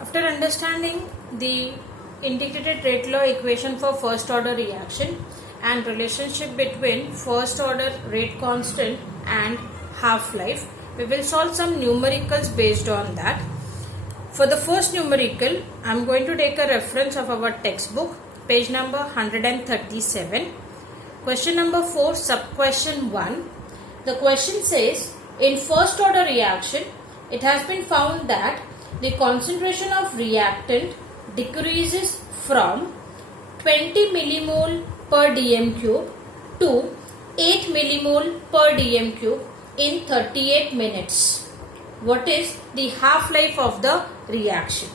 After understanding the integrated rate law equation for first order reaction and relationship between first order rate constant and half-life, we will solve some numericals based on that. For the first numerical, I am going to take a reference of our textbook, page number 137. Question number 4, sub-question 1. The question says, in first order reaction, it has been found that the concentration of reactant decreases from 20 millimole per dm cube to 8 millimole per dm cube in 38 minutes. What is the half-life of the reaction?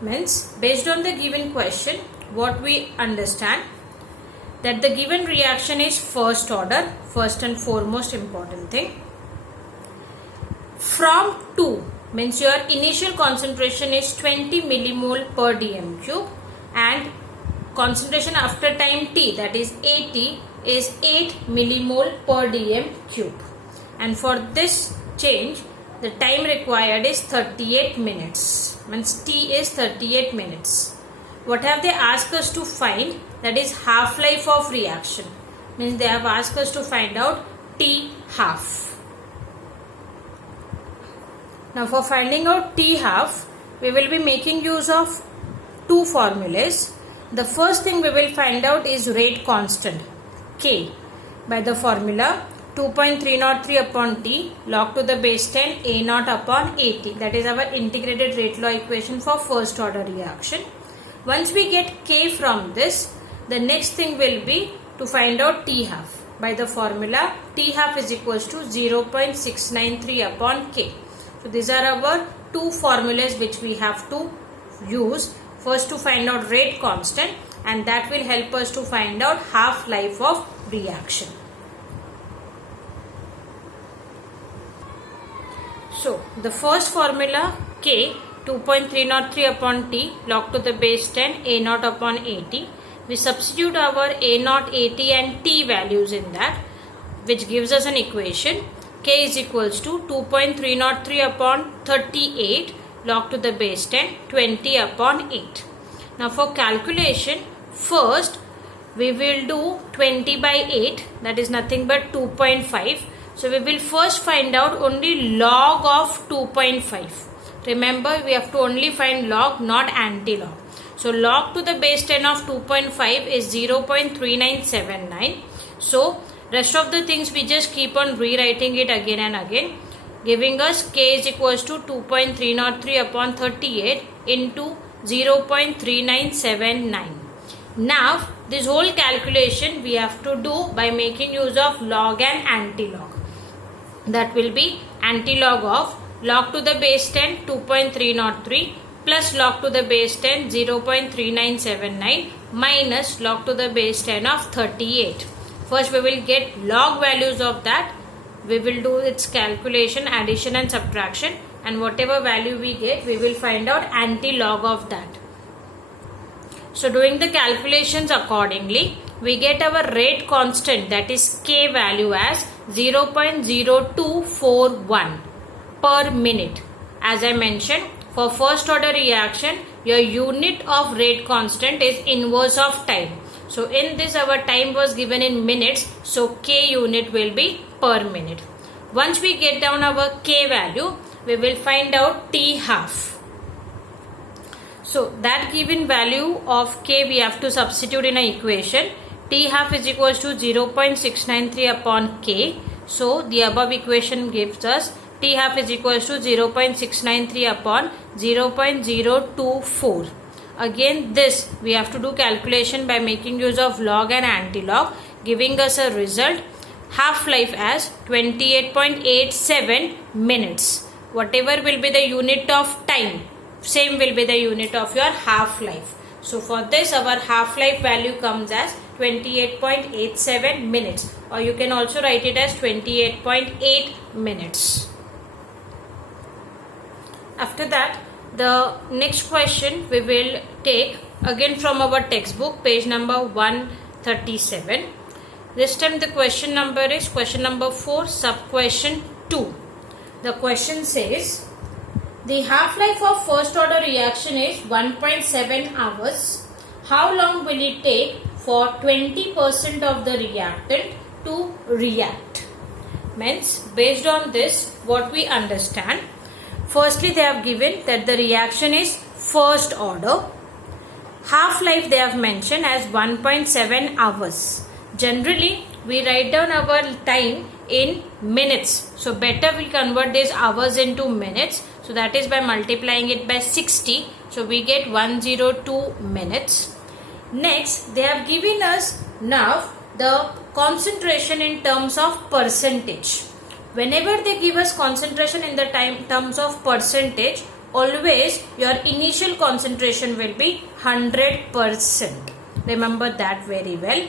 Means, based on the given question, what we understand that the given reaction is first order, first and foremost important thing. From 2 means your initial concentration is 20 millimole per dm cube and concentration after time t, that is 80, is 8 millimole per dm cube, and for this change the time required is 38 minutes, means t is 38 minutes. What have they asked us to find? That is half-life of reaction, means they have asked us to find out t half. Now for finding out t half, we will be making use of two formulas. The first thing we will find out is rate constant K by the formula 2.303 upon T log to the base 10 A naught upon AT. That is our integrated rate law equation for first order reaction. Once we get K from this, the next thing will be to find out T half by the formula T half is equals to 0.693 upon K. So these are our two formulas which we have to use. First to find out rate constant, and that will help us to find out half-life of reaction. So the first formula K 2.303 upon T log to the base 10 A naught upon AT. We substitute our A naught, AT and T values in that, which gives us an equation. K is equals to 2.303 upon 38 log to the base 10 20 upon 8. Now for calculation, first we will do 20 by 8, that is nothing but 2.5. So we will first find out only log of 2.5. Remember, we have to only find log, not anti-log. So log to the base 10 of 2.5 is 0.3979. So rest of the things we just keep on rewriting it again and again, giving us K is equals to 2.303 upon 38 into 0.3979. Now this whole calculation we have to do by making use of log and anti-log. That will be anti-log of log to the base 10 2.303 plus log to the base 10 0.3979 minus log to the base 10 of 38. First we will get log values of that. We will do its calculation, addition and subtraction, and whatever value we get, we will find out anti-log of that. So doing the calculations accordingly, we get our rate constant, that is K value, as 0.0241 per minute. As I mentioned, for first order reaction, your unit of rate constant is inverse of time. So in this our time was given in minutes, so K unit will be per minute. Once we get down our K value, we will find out T half. So that given value of K we have to substitute in an equation. T half is equals to 0.693 upon K. So the above equation gives us T half is equals to 0.693 upon 0.024. Again this we have to do calculation by making use of log and anti-log, giving us a result half-life as 28.87 minutes. Whatever will be the unit of time, same will be the unit of your half-life. So for this our half-life value comes as 28.87 minutes, or you can also write it as 28.8 minutes. After that, the next question we will take again from our textbook, page number 137. This time the question number is question number 4, sub question 2. The question says, The half-life of first order reaction is 1.7 hours. How long will it take for 20% of the reactant to react? Means based on this, what we understand, firstly they have given that the reaction is first order. Half-life they have mentioned as 1.7 hours. Generally we write down our time in minutes, so better we convert these hours into minutes, so that is by multiplying it by 60, so we get 102 minutes. Next they have given us now the concentration in terms of percentage. Whenever they give us concentration in the terms of percentage, always your initial concentration will be 100%. Remember that very well.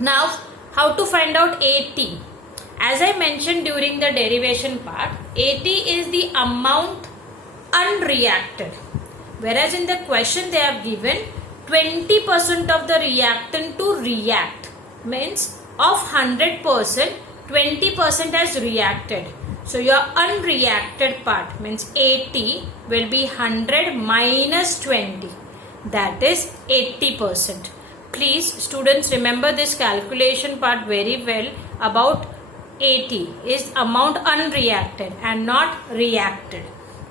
Now how to find out AT? As I mentioned during the derivation part, AT is the amount unreacted, whereas in the question they have given 20% of the reactant to react, means of 100%, 20% has reacted. So your unreacted part means AT will be 100 minus 20, that is 80%. Please students remember this calculation part very well. About AT is amount unreacted and not reacted.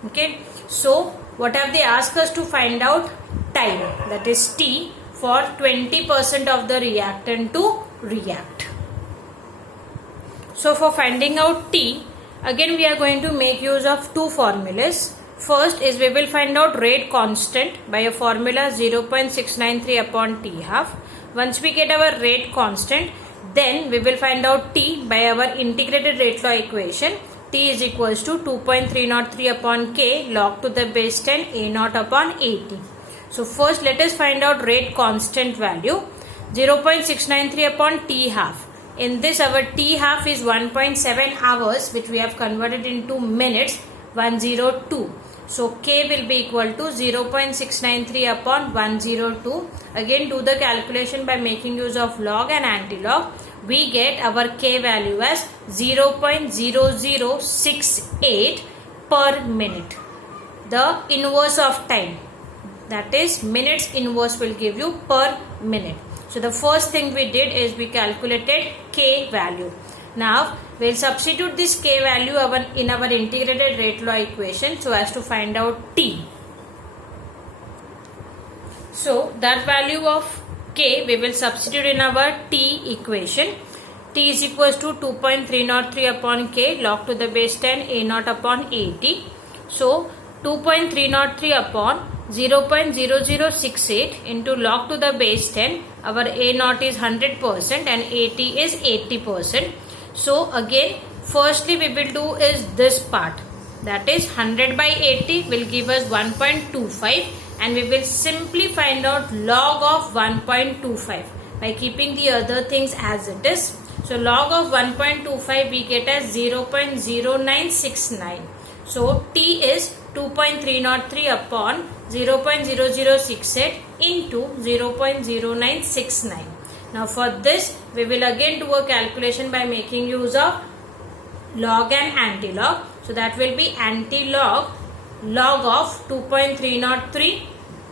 Okay, so what have they asked us to find out? Time, that is T, for 20% of the reactant to react. So for finding out T, again we are going to make use of two formulas. First is we will find out rate constant by a formula 0.693 upon T half. Once we get our rate constant, then we will find out T by our integrated rate law equation. T is equals to 2.303 upon K log to the base 10 A naught upon AT. So first let us find out rate constant value 0.693 upon T half. In this our T half is 1.7 hours, which we have converted into minutes, 102. So K will be equal to 0.693 upon 102. Again do the calculation by making use of log and anti-log. We get our K value as 0.0068 per minute. The inverse of time, that is minutes inverse, will give you per minute. So the first thing we did is we calculated K value. Now we will substitute this K value in our integrated rate law equation so as to find out T. So that value of K we will substitute in our T equation. T is equals to 2.303 upon K log to the base 10 A naught upon AT. So 2.303 upon 0.0068 into log to the base 10. Our A naught is 100% and AT is 80%. So again firstly we will do is this part, that is 100 by 80 will give us 1.25, and we will simply find out log of 1.25 by keeping the other things as it is. So log of 1.25 we get as 0.0969. So T is 2.303 upon 0.0068 into 0.0969. Now for this we will again do a calculation by making use of log and anti-log. So that will be anti-log log of 2.303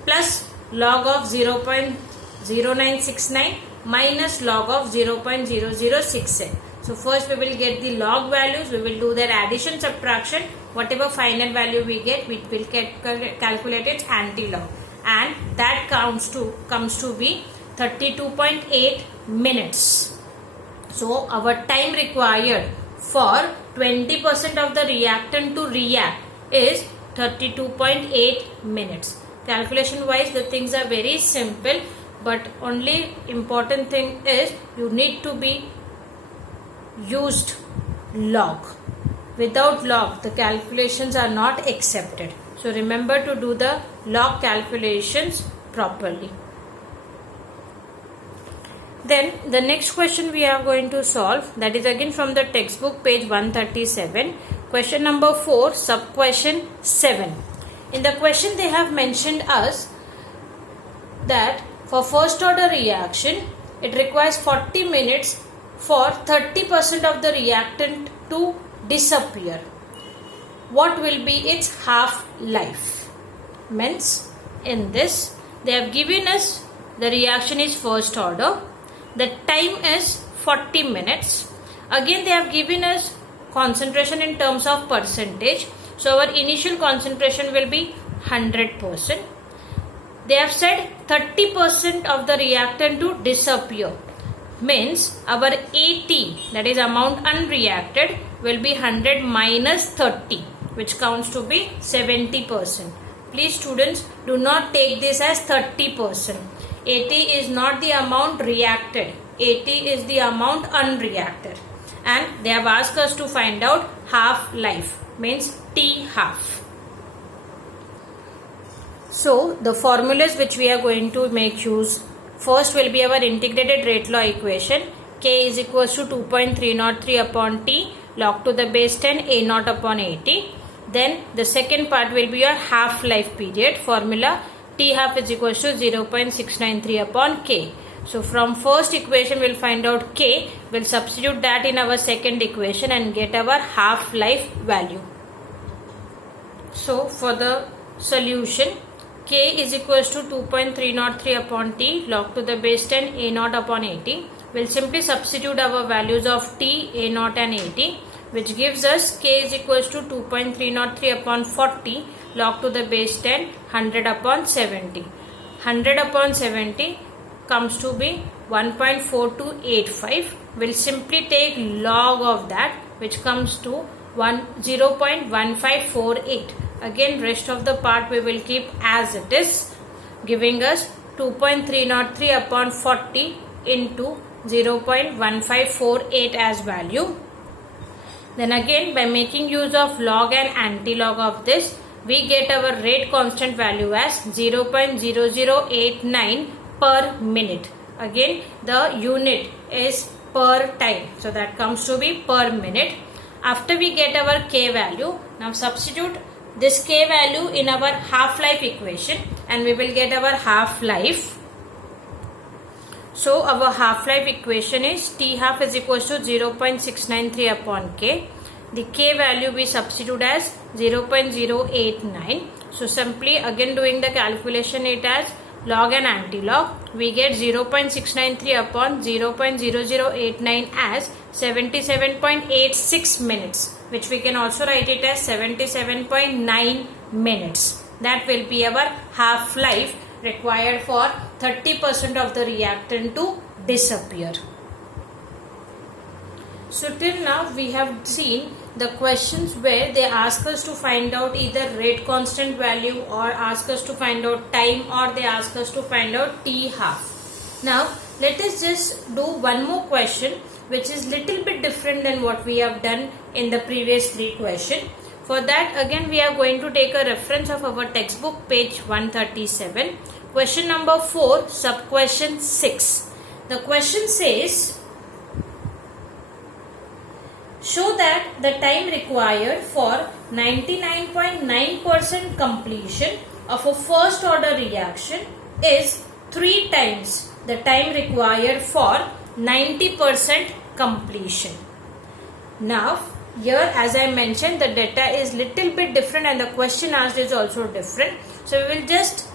plus log of 0.0969 minus log of 0.0068. So first we will get the log values, we will do their addition subtraction, whatever final value we get we will calculate its anti-log, and that comes to be 32.8 minutes. So our time required for 20% of the reactant to react is 32.8 minutes. Calculation wise the things are very simple, but only important thing is you need to be used log. Without log the calculations are not accepted. So remember to do the log calculations properly. Then the next question we are going to solve, that is again from the textbook page 137. Question number 4, sub question 7. In the question they have mentioned us that for first order reaction it requires 40 minutes for 30% of the reactant to disappear. what will be its half-life. Means in this they have given us the reaction is first order, the time is 40 minutes. Again they have given us concentration in terms of percentage. So our initial concentration will be 100%. They have said 30% of the reactant to disappear. Means our AT, that is amount unreacted, will be 100 minus 30, which counts to be 70%. Please students, do not take this as 30%. AT is not the amount reacted. AT is the amount unreacted. And they have asked us to find out half-life, means T half. So the formulas which we are going to make use, first will be our integrated rate law equation. K is equals to 2.303 upon T log to the base 10 A naught upon AT. Then the second part will be your half-life period formula. T half is equals to 0.693 upon K. So from first equation we'll find out K, we'll substitute that in our second equation and get our half-life value. So for the solution, K is equals to 2.303 upon T log to the base 10 A naught upon AT. We'll simply substitute our values of T, A naught and AT, which gives us K is equals to 2.303 upon 40 log to the base 10 100 upon 70. 100 upon 70 comes to be 1.4285. We'll simply take log of that, which comes to 0.1548. Again rest of the part we will keep as it is, giving us 2.303 upon 40 into 0.1548 as value. Then again by making use of log and anti-log of this, we get our rate constant value as 0.0089 per minute. Again the unit is per time, so that comes to be per minute. After we get our K value, now substitute this K value in our half-life equation and we will get our half-life. So our half-life equation is T half is equals to 0.693 upon K. The K value we substitute as 0.089. So simply again doing the calculation it as log and anti-log, we get 0.693 upon 0.0089 as 77.86 minutes, which we can also write it as 77.9 minutes. That will be our half-life required for 30% of the reactant to disappear. So till now we have seen the questions where they ask us to find out either rate constant value or ask us to find out time, or they ask us to find out T half. Now let us just do one more question which is little bit different than what we have done in the previous three questions. For that again we are going to take a reference of our textbook page 137. Question number 4, sub question 6. The question says, show that the time required for 99.9% completion of a first order reaction is 3 times the time required for 90% completion. Now here as I mentioned, the data is little bit different and the question asked is also different. So we will just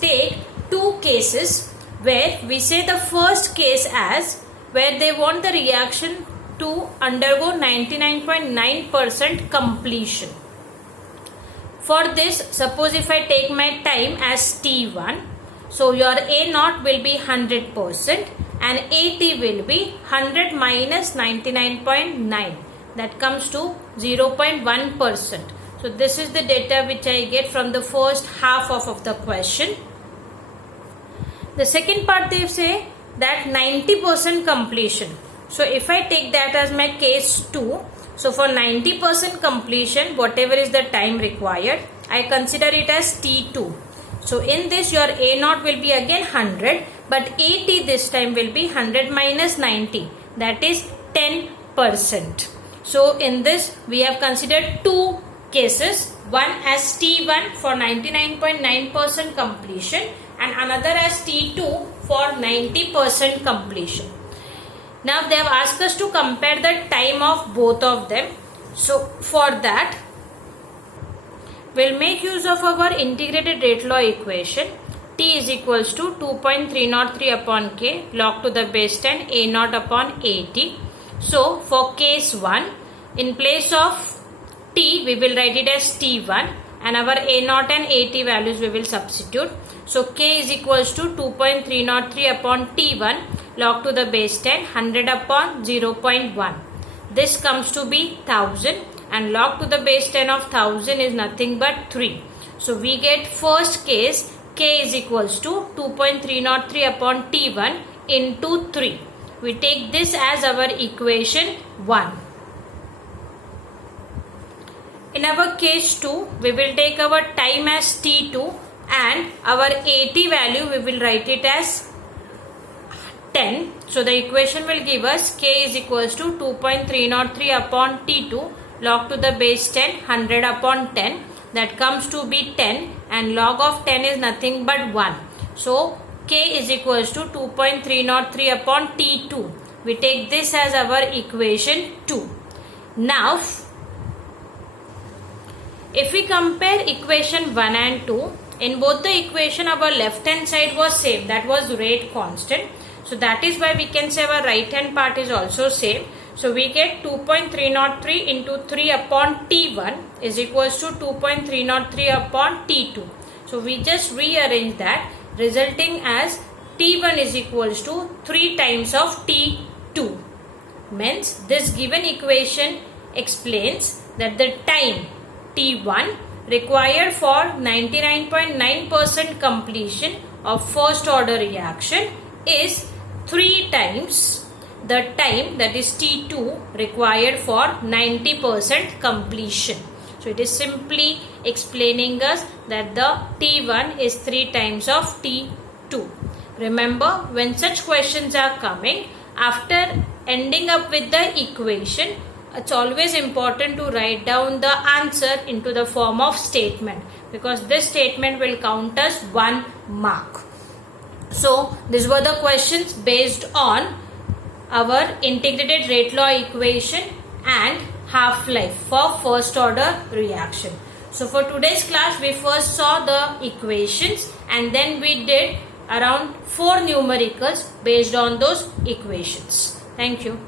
take 2 cases where we say the first case as where they want the reaction to undergo 99.9% completion. For this, suppose if I take my time as T1, so your A naught will be 100% and AT will be 100 minus 99.9. That comes to 0.1%. So this is the data which I get from the first half of the question. The second part they say that 90% completion. So if I take that as my case 2, so for 90% completion, whatever is the time required, I consider it as T2. So in this your A naught will be again 100, but AT this time will be 100 minus 90, that is 10%. So in this we have considered 2 cases, one as T1 for 99.9% completion and another as T2 for 90% completion. Now they have asked us to compare the time of both of them. So for that we'll make use of our integrated rate law equation. T is equals to 2.303 upon K log to the base 10 A naught upon AT. So for case 1, in place of T we will write it as T1 and our A naught and AT values we will substitute. So K is equals to 2.303 upon T1 log to the base 10 100 upon 0.1. This comes to be 1000 and log to the base 10 of 1000 is nothing but 3. So we get first case K is equals to 2.303 upon T1 into 3. We take this as our equation 1. In our case 2, we will take our time as T2 and our AT value we will write it as 10. So the equation will give us K is equals to 2.303 upon T2 log to the base 10 100 upon 10. That comes to be 10 and log of 10 is nothing but 1. So K is equals to 2.303 upon T2. We take this as our equation 2. Now if we compare equation 1 and 2, in both the equation our left hand side was same, that was rate constant. So that is why we can say our right hand part is also same. So we get 2.303 into 3 upon T1 is equals to 2.303 upon T2. So we just rearrange that, resulting as T1 is equals to 3 times of T2. Means this given equation explains that the time T1 required for 99.9% completion of first order reaction is 3 times the time, that is T2, required for 90% completion. So it is simply explaining us that the T1 is 3 times of T2. Remember, when such questions are coming, after ending up with the equation, it's always important to write down the answer into the form of statement, because this statement will count as 1 mark. So these were the questions based on our integrated rate law equation and half-life for first order reaction. So for today's class we first saw the equations and then we did around 4 numericals based on those equations. Thank you.